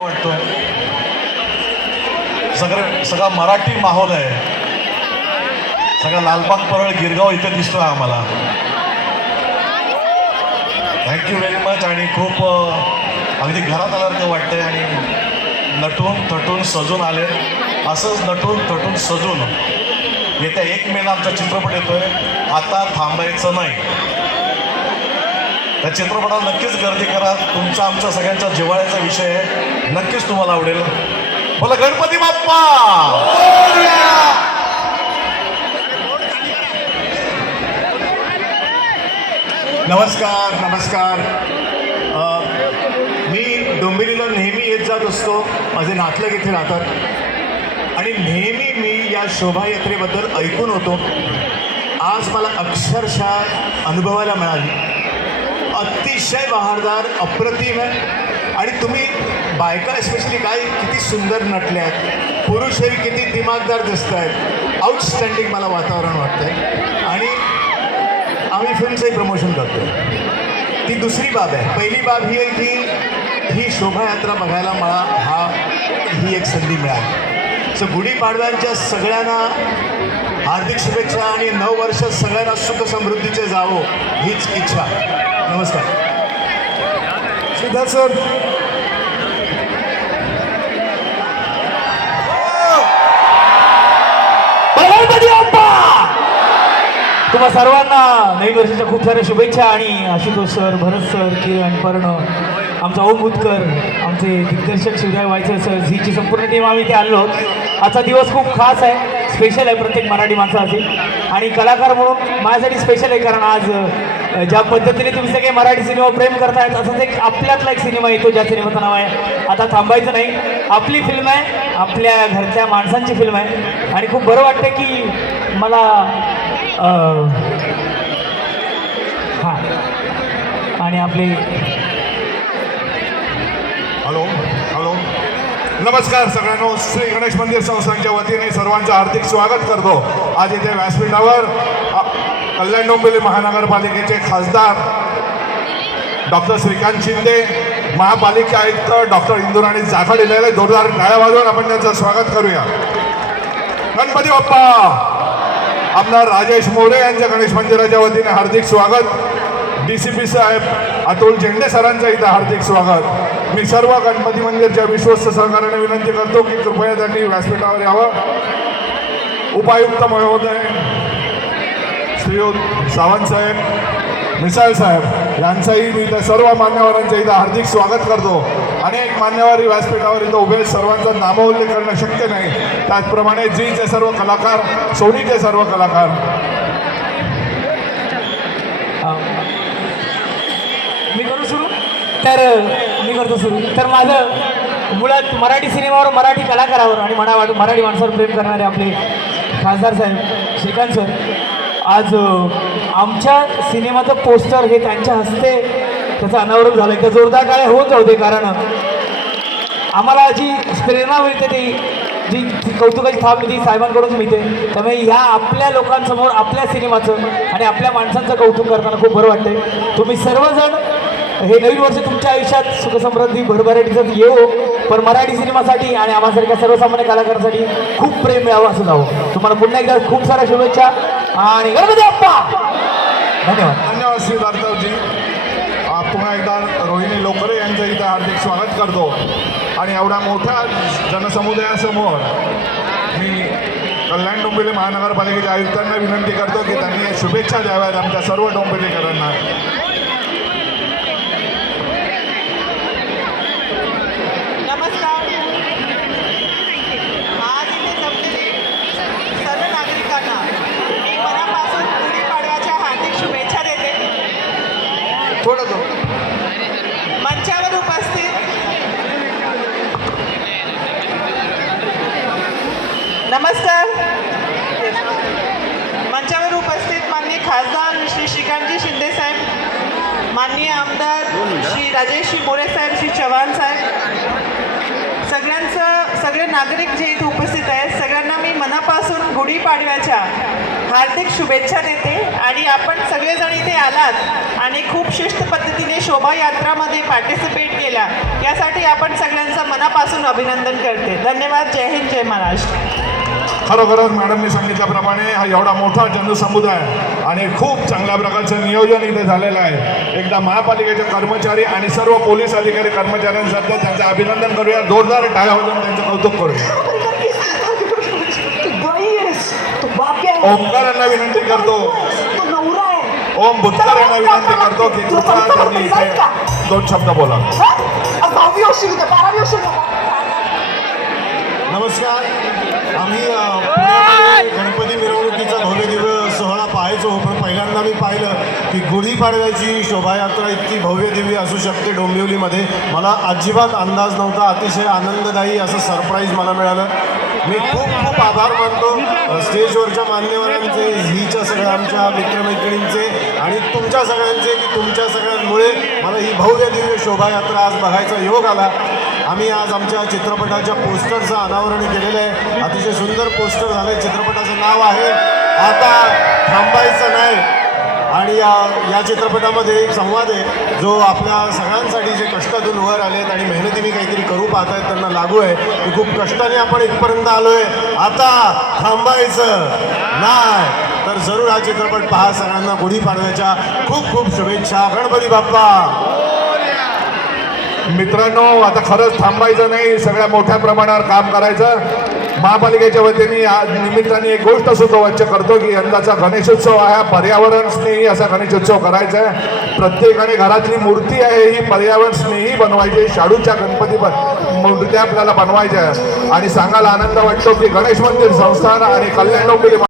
वाटतोय. सगळं सगळा मराठी माहोल आहे. सगळा लालबाग परळ गिरगाव इथे दिसतोय आम्हाला. थँक्यू व्हेरी मच आणि खूप अगदी घरात आल्यासारखं वाटतंय आणि नटून थटून सजून आले. असंच नटून थटून सजून येत्या एक मेला आमचा चित्रपट येतोय. आता थांबायचं नाही. या चित्रपटाला नक्कीच गर्दी करा. तुमचा आमचा सगळ्यांचा जिवाळ्याचा विषय आहे. नक्कीच तुम्हाला आवडेल. बोला गणपती बाप्पा! नमस्कार नमस्कार. मी डोंबिवलीला नेहमी येत जात असतो. माझे नातलग इथे राहतात. आणि नेहमी मी या शोभायात्रेबद्दल ऐकून होतो. आज मला अक्षरशः अनुभवायला मिळाली. अतिशय बहारदार अप्रतिम आहे. आणि तुम्ही बायका एस्पेशली काय किती सुंदर नटल्या आहेत. पुरुषही किती दिमागदार दिसत आहेत आउटस्टँडिंग मला वातावरण वाटतंय. आणि आम्ही फिल्मचंही प्रमोशन करतो ती दुसरी बाब आहे. पहिली बाब ही आहे की ही शोभायात्रा बघायला मला हा ही एक संधी मिळाली. सो गुढीपाडव्यांच्या सगळ्यांना हार्दिक शुभेच्छा आणि नऊ वर्ष सगळ्यांना सुख समृद्धीचे जावो हीच इच्छा नमस्कार. सिद्धार्थ सर. तुम्हा सर्वांना नवीन वर्षाच्या खूप साऱ्या शुभेच्छा आणि आशुतोष सर भरत सर किरण पर्ण आमचा ओम भूतकर आमचे दिग्दर्शक शिवराय वायचर सर झीची संपूर्ण टीम आम्ही इथे आणलो आजचा दिवस खूप खास आहे. स्पेशल आहे प्रत्येक मराठी माणसासाठी. आणि कलाकार म्हणून माझ्यासाठी स्पेशल आहे कारण आज ज्या पद्धतीने तुम्ही सगळे मराठी सिनेमा प्रेम करतायत असंच एक आपल्यातला एक सिनेमा येतो ज्या सिनेमाचं नाव आहे. आता थांबायचं नाही. आपली फिल्म आहे आपल्या घरच्या माणसांची फिल्म आहे. आणि खूप बरं वाटतं की मला हां. आणि आपले हॅलो हॅलो. नमस्कार सगळ्यांना. श्री गणेश मंदिर संस्थांच्या वतीने सर्वांचं हार्दिक स्वागत करतो. आज इथे व्यासपीठावर कल्याण डोंबिवली महानगरपालिकेचे खासदार डॉक्टर श्रीकांत शिंदे महापालिका आयुक्त डॉक्टर इंदुराणी जाखड इलेले जोरदार टाळ्या वाजवून आपण त्यांचं स्वागत करूया. गणपती बाप्पा! आमदार राजेश मोरे यांच्या गणेश मंदिराच्या वतीने हार्दिक स्वागत. डी सी पी साहेब अतुल झेंडे सरांचं इथं हार्दिक स्वागत. मी सर्व गणपती मंदिरच्या विश्वस्त सहकार्याने विनंती करतो की कृपया त्यांनी व्यासपीठावर यावं. उपायुक्त महोदय श्रीयुत सावंत साहेब मिसाळ साहेब यांचंही मी त्या सर्व मान्यवरांचं इथं हार्दिक स्वागत करतो. अनेक मान्यवर व्यासपीठावर इथं उभे सर्वांचा नामोल्लेख करणं शक्य नाही. त्याचप्रमाणे जीचे सर्व कलाकार सोनीचे सर्व कलाकार. मी करू सुरू? तर मी करतो सुरू. तर माझं मुळात मराठी सिनेमावर मराठी कलाकारावर आणि मना मराठी माणसावर प्रेम करणारे आपले खासदार साहेब श्रीकांत सर आज आमच्या सिनेमाचं पोस्टर हे त्यांच्या हस्ते त्याचं अनावरण झालं का जोरदार काय होत जाऊ दे कारण आम्हाला जी प्रेरणा मिळते ती जी कौतुकाची थाप मिळते ती साहेबांकडूनच मिळते. त्यामुळे ह्या आपल्या लोकांसमोर आपल्या सिनेमाचं आणि आपल्या माणसांचं कौतुक करताना खूप बरं वाटते तुम्ही सर्वजण हे नवीन वर्ष तुमच्या आयुष्यात सुखसमृद्धी भरभराटीचं येऊ पण मराठी सिनेमासाठी आणि आम्हासारख्या सर्वसामान्य कलाकारांसाठी खूप प्रेम मिळावं असं जावं. तुम्हाला पुन्हा एकदा खूप साऱ्या शुभेच्छा. आणि गणपती धन्यवाद. धन्यवाद श्री दार्तवजी पुन्हा एकदा रोहिणी लोकरे यांचं इथं हार्दिक स्वागत करतो. आणि एवढ्या मोठ्या जनसमुदायासमोर मी कल्याण डोंबिवली महानगरपालिकेच्या आयुक्तांना विनंती करतो की त्यांनी शुभेच्छा द्याव्यात आमच्या सर्व डोंबिवलीकरांना नमस्कार आज इथे जमलेले सर्व नागरिकांना मी मनापासून गुढीपाडव्याच्या हार्दिक शुभेच्छा देते थोडं तो मंचावर उपस्थित नमस्कार. मंचावर उपस्थित माननीय खासदार श्री श्रीकांतजी शिंदे साहेब माननीय आमदार श्री राजेशजी मोरे साहेब श्री चव्हाण साहेब. सगळ्यांचं सगळे नागरिक जे इथे उपस्थित आहेत सगळ्यांना मी मनापासून गुढीपाडव्याच्या हार्दिक शुभेच्छा देते आणि आपण सगळेजण इथे आलात आणि खूप शिस्त पद्धतीने शोभायात्रामध्ये पार्टिसिपेट केला. यासाठी आपण सगळ्यांचं मनापासून अभिनंदन करते. धन्यवाद. जय हिंद जय महाराष्ट्र. खरोखरच मॅडमनी सांगितल्याप्रमाणे हा एवढा मोठा जनसमुदाय आणि खूप चांगल्या प्रकारचं नियोजन इथे झालेलं आहे. एकदा महापालिकेचे कर्मचारी आणि सर्व पोलीस अधिकारी कर्मचाऱ्यांसाठी त्यांचं अभिनंदन करूया. जोरदार टाळ्या वाजवून त्यांचं कौतुक करूया. ओमकारांना विनंती करतो. ओम बुतकर यांना विनंती करतो की कृपया त्यांनी इथे दोन शब्द बोला. नमस्कार. आम्ही पण मी पाहिलं की गुढीपाडव्याची शोभायात्रा इतकी भव्य दिव्य असू शकते डोंबिवलीमध्ये. मला अजिबात अंदाज नव्हता अतिशय आनंददायी असं सरप्राईज मला मिळालं. मी खूप खूप आभार मानतो स्टेजवरच्या मान्यवरांचे हिच्या सगळ्या आमच्या मित्रमैत्रिणींचे आणि तुमच्या सगळ्यांचे की तुमच्या सगळ्यांमुळे मला ही भव्य दिव्य शोभायात्रा आज बघायचा योग आला. आम्ही आज आमच्या चित्रपटाच्या पोस्टरचं अनावरण केलेलं आहे. अतिशय सुंदर पोस्टर झालं आहे चित्रपटाचं नाव आहे आता थांबायचं नाही. आणि या या चित्रपटामध्ये एक संवाद आहे जो आपल्या सगळ्यांसाठी जे कष्टातून वर आलेत आणि मेहनतीने काहीतरी करू पाहत आहेत त्यांना लागू आहे. की खूप कष्टाने आपण इथपर्यंत आलो आहे आता थांबायचं नाही. तर जरूर हा चित्रपट पहा सगळ्यांना गुढीपाडव्याच्या खूप खूप शुभेच्छा. गणपती बाप्पा. मित्रांनो आता खरंच थांबायचं नाही. सगळ्या मोठ्या प्रमाणावर काम करायचं. महापालिकेच्या वतीने आज निमित्ताने एक गोष्ट सुचवाच्य करतो की यंदाचा गणेशोत्सव हा पर्यावरण स्नेही असा गणेशोत्सव करायचा आहे प्रत्येकाने घरातली मूर्ती आहे ही पर्यावरण स्नेही बनवायची आहे. शाडूच्या गणपती बन- मूर्त्या आपल्याला बनवायच्या आहे. आणि सांगायला आनंद वाटतो की गणेश मंदिर संस्थान आणि कल्याण डोंबिवली